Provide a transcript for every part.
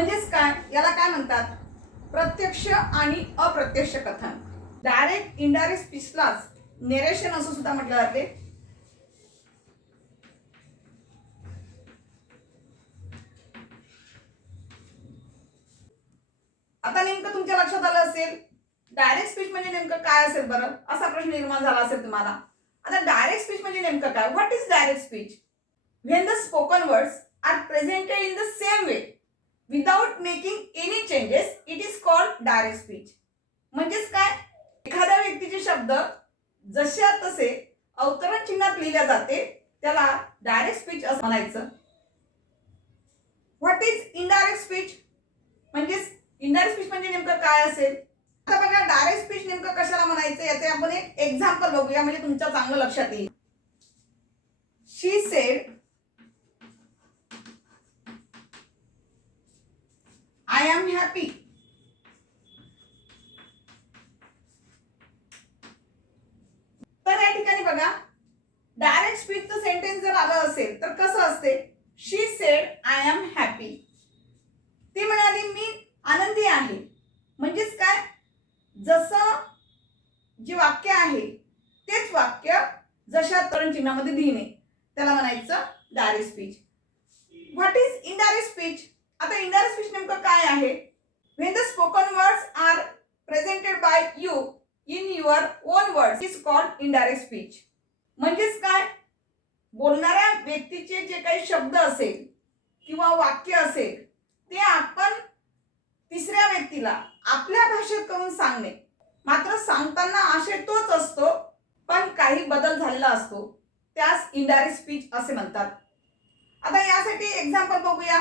म्हणजेच काय, याला काय म्हणतात, प्रत्यक्ष आणि अप्रत्यक्ष कथन. डायरेक्ट इनडायरेक्ट स्पीचलाच नेरेशन असं सुद्धा म्हटलं जाते. आता नेमकं तुमच्या लक्षात आलं असेल डायरेक्ट स्पीच म्हणजे नेमकं काय असेल बरं, असा प्रश्न निर्माण झाला असेल तुम्हाला. आता डायरेक्ट स्पीच म्हणजे नेमकं काय, what is direct speech? When the spoken words are presented in the same way without making any changes it is called direct speech. म्हणजेच काय, एखाद्या व्यक्तीचे शब्द जशा तसे अवतरण चिन्हात लिहिले जाते त्याला डायरेक्ट स्पीच असं म्हणायचं. What is indirect speech? म्हणजेच इनडायरेक्ट स्पीच म्हणजे नेमकं काय असेल. आता बघा डायरेक्ट स्पीच नेमकं कशाला म्हणायचं याचे आपण एक एक्झाम्पल बघूया म्हणजे तुमच्या चांगलं लक्षात येईल. शी सेड आय एम हॅपी. तर या ठिकाणी बघा डायरेक्ट स्पीचचं सेंटेन्स जर आलं असेल तर कसं असते, शी सेड आय एम हॅपी. ती म्हणाली मी आनंदी आहे. म्हणजेच काय, जसं जे वाक्य आहे तेच वाक्य जशा तरण चिन्हामध्ये लिहिणे त्याला म्हणायचं direct speech. What is indirect speech? आता इनडायरेक्ट स्पीच नेमकं काय आहे? When the spoken words are presented by you in your own words is called indirect speech. म्हणजेच काय, बोलणाऱ्या व्यक्तीचे जे काही शब्द असेल किंवा वाक्य असेल ते आपण तिसऱ्या व्यक्तीला आपल्या भाषेत करून सांगणे. मात्र सांगताना आशय तोच असतो पण काही बदल झालेला असतो, त्यास इनडायरेक्ट स्पीच असे म्हणतात. आता यासाठी एक्झाम्पल बघूया.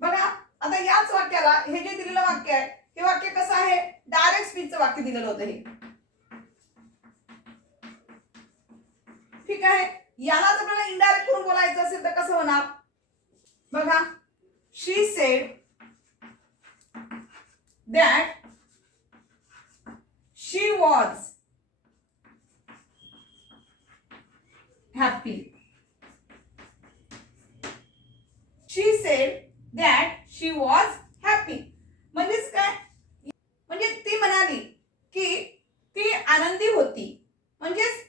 बघा आता याच वाक्याला हे जे दिलेलं वाक्य आहे हे वाक्य कसं आहे, डायरेक्ट स्पीचचं वाक्य दिलेलं होतं हे. ठीक आहे, यालाच आपल्याला इनडायरेक्ट करून बोलायचं असेल तर कसं होणार बघा. She said that she was happy. She said that she was happy. म्हणजेच काय, म्हणजे ती म्हणाली की ती आनंदी होती. म्हणजेच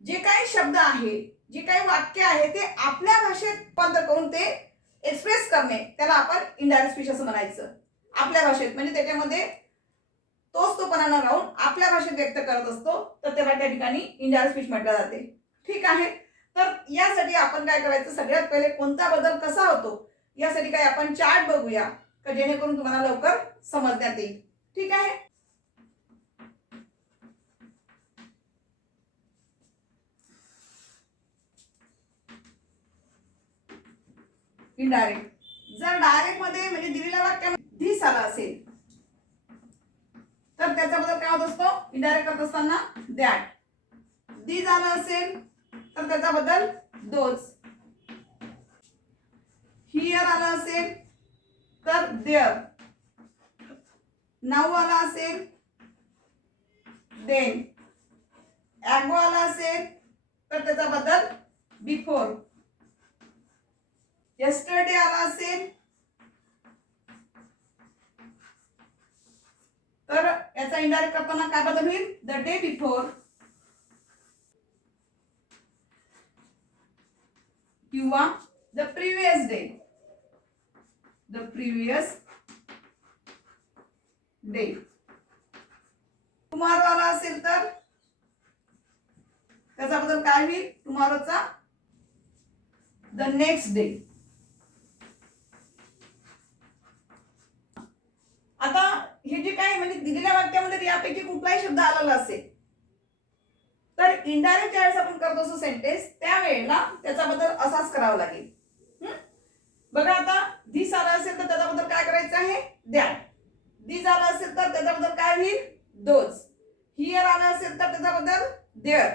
जे काही शब्द आहे जे काही वाक्य आहे ते आपल्या भाषेत रूपांतर करून ते एक्सप्रेस करणे त्याला आपण इनडायरेक्ट स्पीच असं म्हणायचं. आपल्या भाषेत म्हणजे त्याच्यामध्ये तोच तोपणा न राहून आपल्या भाषेत व्यक्त करत असतो तर तेव्हा त्या ठिकाणी इनडायरेक्ट स्पीच म्हटलं जाते. ठीक आहे, तर यासाठी आपण काय करायचं, सगळ्यात पहिले कोणता बदल कसा होतो यासाठी काय आपण चार्ट बघूया का जेणेकरून तुम्हाला लवकर समजण्यात येईल. ठीक आहे, इनडायरेक्ट. जर डायरेक्ट मध्ये म्हणजे दिलेल्या वाक्यामध्ये धीस आला असेल तर त्याचा बदल काय होत असतो, इनडायरेक्ट करत असताना दॅट. दीज आला असेल तर त्याचा बदल दोज. हिअर आला असेल तर देअर. नाऊ आला असेल देन. ॲगो आला असेल तर त्याचा बदल बिफोर. yesterday आला असेल तर याचा इनडायरेक्ट करताना काय बदल होईल, द डे बिफोर किंवा the previous day. The previous day. Tomorrow आला असेल तर त्याचा बदल काय होईल, टुमॉरोचा द नेक्स्ट डे. आता हे जे काही म्हणजे दिलेल्या वाक्यामध्ये यापैकी कुठलाही शब्द आलेला असेल तर इनडायरेक्ट ज्यावेळेस आपण करत असतो सेंटेन्स त्यावेळेला त्याचा बदल असाच करावा लागेल. बघा आता धीस आला असेल तर त्याचा बदल काय करायचं आहे, दॅट. दीज आला असेल तर त्याचा बदल काय होईल, दोज. हिअर आला असेल तर त्याचा बदल देअर.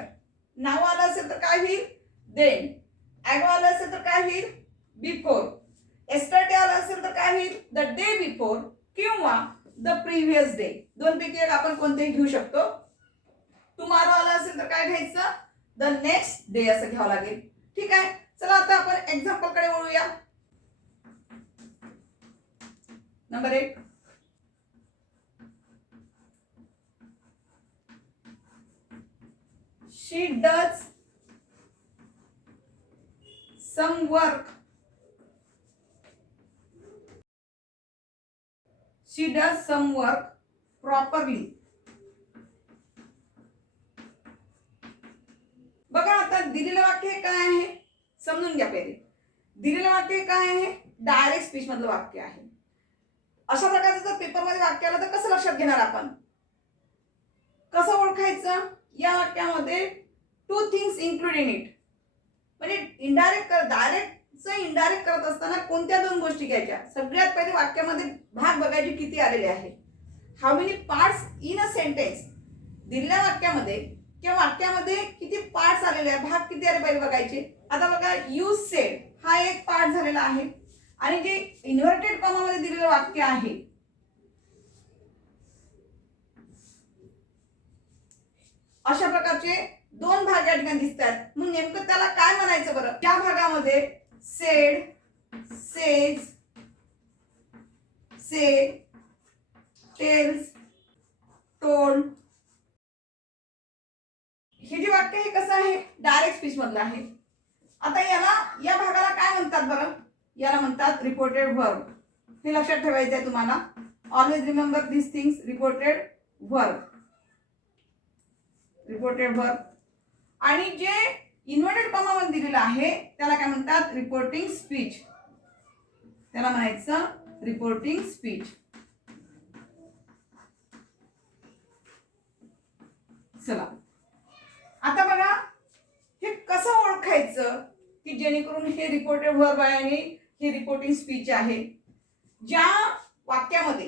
नाऊ आला असेल तर काय होईल, देन. ॲगो आला असेल तर काय होईल, बिफोर. yesterday आला असेल तर काय होईल, द डे बिफोर किंवा द प्रिव्हियस डे. दोन पैकी एक आपण कोणतेही घेऊ शकतो. टुमारो आलं असेल तर काय घ्यायचं, द नेक्स्ट डे असं घ्यावं लागेल. ठीक आहे, चला आता आपण एक्झाम्पल कडे वळूया. Number 1, she does some work. She does some work properly. बघा आता दिलेलं वाक्य काय आहे समजून घ्या पहिले. दिलेलं वाक्य काय आहे, डायरेक्ट स्पीच मधलं वाक्य आहे. अशा प्रकारचं जर पेपरमध्ये वाक्य आलं तर कसं लक्षात घेणार आपण, कसं ओळखायचं, या वाक्यामध्ये two things include in it. म्हणजे इनडायरेक्ट डायरेक्टचं इनडायरेक्ट करत असताना कोणत्या दोन गोष्टी घ्यायच्या. सगळ्यात पहिले वाक्यामध्ये भाग बघायचे किती आलेले आहे, how many parts in a sentence. दिलेल्या वाक्यामध्ये किंवा वाक्यामध्ये किती पार्ट्स आलेले आहे, भाग किती आले पहिले बघायचे. आता बघा यू सेड हा एक पार्ट झालेला आहे आणि जे इन्व्हर्टेड कॉमामध्ये दिलेलं वाक्य आहे अशा प्रकारचे दोन भाग या ठिकाणी दिसतात. मग नेमकं त्याला काय म्हणायचं बरं. त्या भागामध्ये सेड, सेज, से, टेल्स, टोल्ड हे जे वाक्य आहे कसं आहे, डायरेक्ट स्पीच मधलं आहे. आता या भागाला काय म्हणतात बरं, याला म्हणतात रिपोर्टेड व्हर्ब. हे लक्षात ठेवायचं आहे तुम्हाला. Always remember this things. Reported verb, reported verb. आणि जे इन्व्हर्टेड कॉमा मध्ये दिलेलं आहे त्याला काय म्हणतात, रिपोर्टिंग स्पीच. त्याला म्हणायचं रिपोर्टिंग स्पीच. चला आता बघा हे कसं ओळखायचं की जेणेकरून हे रिपोर्टेड व्हर्ब आहे आणि हे रिपोर्टिंग स्पीच आहे. ज्या वाक्यामध्ये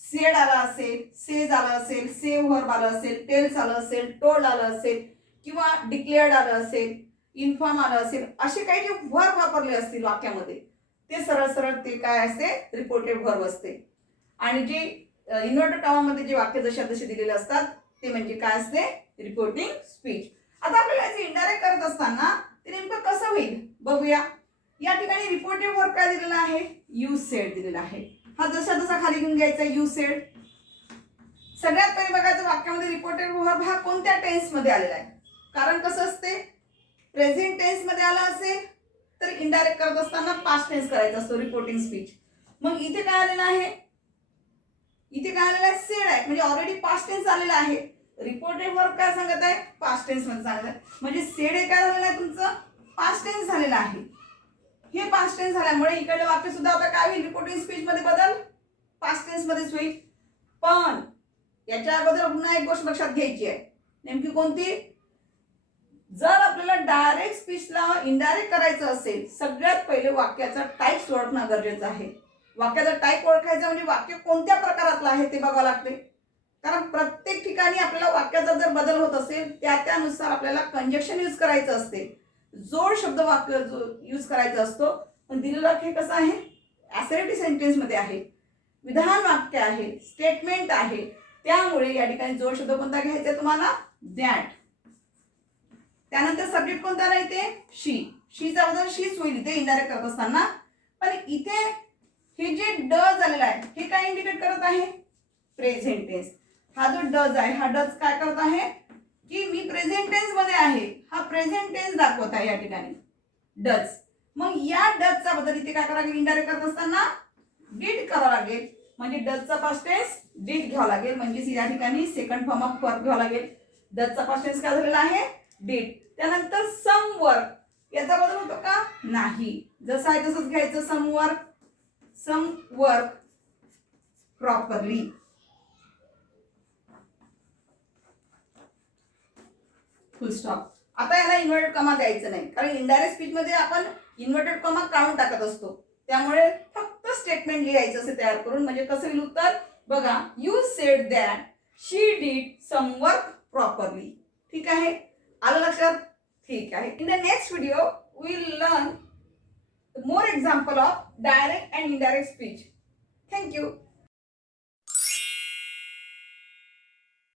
सेड आला असेल, सेज आलं असेल, से व्हर्ब आलं असेल, टेल्स आलं असेल, टोल्ड आलं असेल किंवा डिक्लेअर्ड आलं असेल, इन्फॉर्म आलं असेल, असे काही जे व्हर्ब वापरले असतील वाक्यामध्ये ते सरळ सरळ ते काय असते, रिपोर्टेड व्हर्ब असते. आणि जे इन्व्हर्टेड कॉमामध्ये जे वाक्य जसे जसे दिलेले असतात ते म्हणजे काय असते, रिपोर्टिंग स्पीच. आता आपल्याला याचे इनडायरेक्ट करत असताना ते नेमकं कसं होईल बघूया. या ठिकाणी रिपोर्टेड व्हर्ब काय दिलेला आहे, यू सेड दिलेला आहे. हा जसा जसा खाली घेऊन घ्यायचा यू सेड. सगळ्यात पहिले बघायचं वाक्यामध्ये रिपोर्टेड व्हर्ब हा कोणत्या टेन्स मध्ये आलेला आहे. कारण कसं असते, प्रेझेंट टेन्स मध्ये आला असेल तर इनडायरेक्ट करत असताना पास्ट टेन्स करायचा असतो रिपोर्टिंग स्पीच. मग इथे काय आलेलं आहे, इथे काय आलेलं आहे, सेड आहे म्हणजे ऑलरेडी पास्ट टेन्स आलेला आहे. रिपोर्टेड व्हर्ब काय सांगत आहे, पास्ट टेन्स मध्ये सांगत आहे. म्हणजे सेड हे काय झालेलं आहे, तुमचं पास्ट टेन्स झालेलं आहे. हे पास्ट टेन्स झाल्यामुळे इकडे वाक्य सुद्धा आता काय होईल, रिपोर्टिंग स्पीच मध्ये बदल पास्ट टेन्स मध्येच होईल. पण याच्या अगोदर पुन्हा एक गोष्ट लक्षात घ्यायची आहे. नेमकी कोणती, जर आपल्याला डायरेक्ट स्पीचला इनडायरेक्ट करायचं असेल सगळ्यात पहिले वाक्याचा टाईप ओळखणं गरजेचं आहे. वाक्याचा टाईप ओळखायचा म्हणजे वाक्य कोणत्या प्रकारातलं आहे ते बघावं लागते. कारण प्रत्येक ठिकाणी आपल्याला वाक्याचा जर बदल होत असेल त्यानुसार आपल्याला कंजक्शन यूज करायचं असते, जोड शब्द वाक्य यूज करायचा असतो. पण दिलेलं वाक्य कसं आहे, ॲसर्टिव्ह सेंटेन्स मध्ये आहे, विधान वाक्य आहे, स्टेटमेंट आहे. त्यामुळे या ठिकाणी जोड शब्द कोणता घ्यायचा आहे तुम्हाला, दॅट. त्यानंतर सब्जेक्ट कोणता राहते, शी. शीचा बदल शीच होईल इथे इनडायरेक्ट करत असताना. पण इथे हे जे डज झालेला आहे हे काय इंडिकेट करत आहे, प्रेझेंट टेन्स. हा जो डज आहे हा डज काय करत आहे की मी प्रेझेंट टेन्स मध्ये आहे, हा प्रेझेंट टेन्स दाखवत आहे या ठिकाणी डज. मग या डजचा बदल इथे काय करावं लागेल, इनडायरेक्ट करत असताना डिड करावं लागेल. म्हणजे डजचा पास्ट टेन्स डिड घ्यावा लागेल. म्हणजे या ठिकाणी सेकंड फॉर्म ऑफ वर्क घ्यावा लागेल. डजचा पास्ट टेन्स काय झालेला आहे, डिड. त्यानंतर सम वर्क, याचा बदल होतो का, नाही. जसं आहे तसंच घ्यायचं, some work properly. Full stop. आता याला इन्व्हर्टेड कॉमा द्यायचं नाही कारण इनडायरेक्ट स्पीच मध्ये आपण इन्व्हर्टेड कॉमा काढून टाकत असतो. त्यामुळे फक्त स्टेटमेंट लिहायचं असे तयार करून. म्हणजे कसं येईल उत्तर बघा, you said that she did some work properly. ठीक आहे, आलं लक्षात, ठीक आहे. In the next video we will learn more example of direct and indirect speech. Thank you.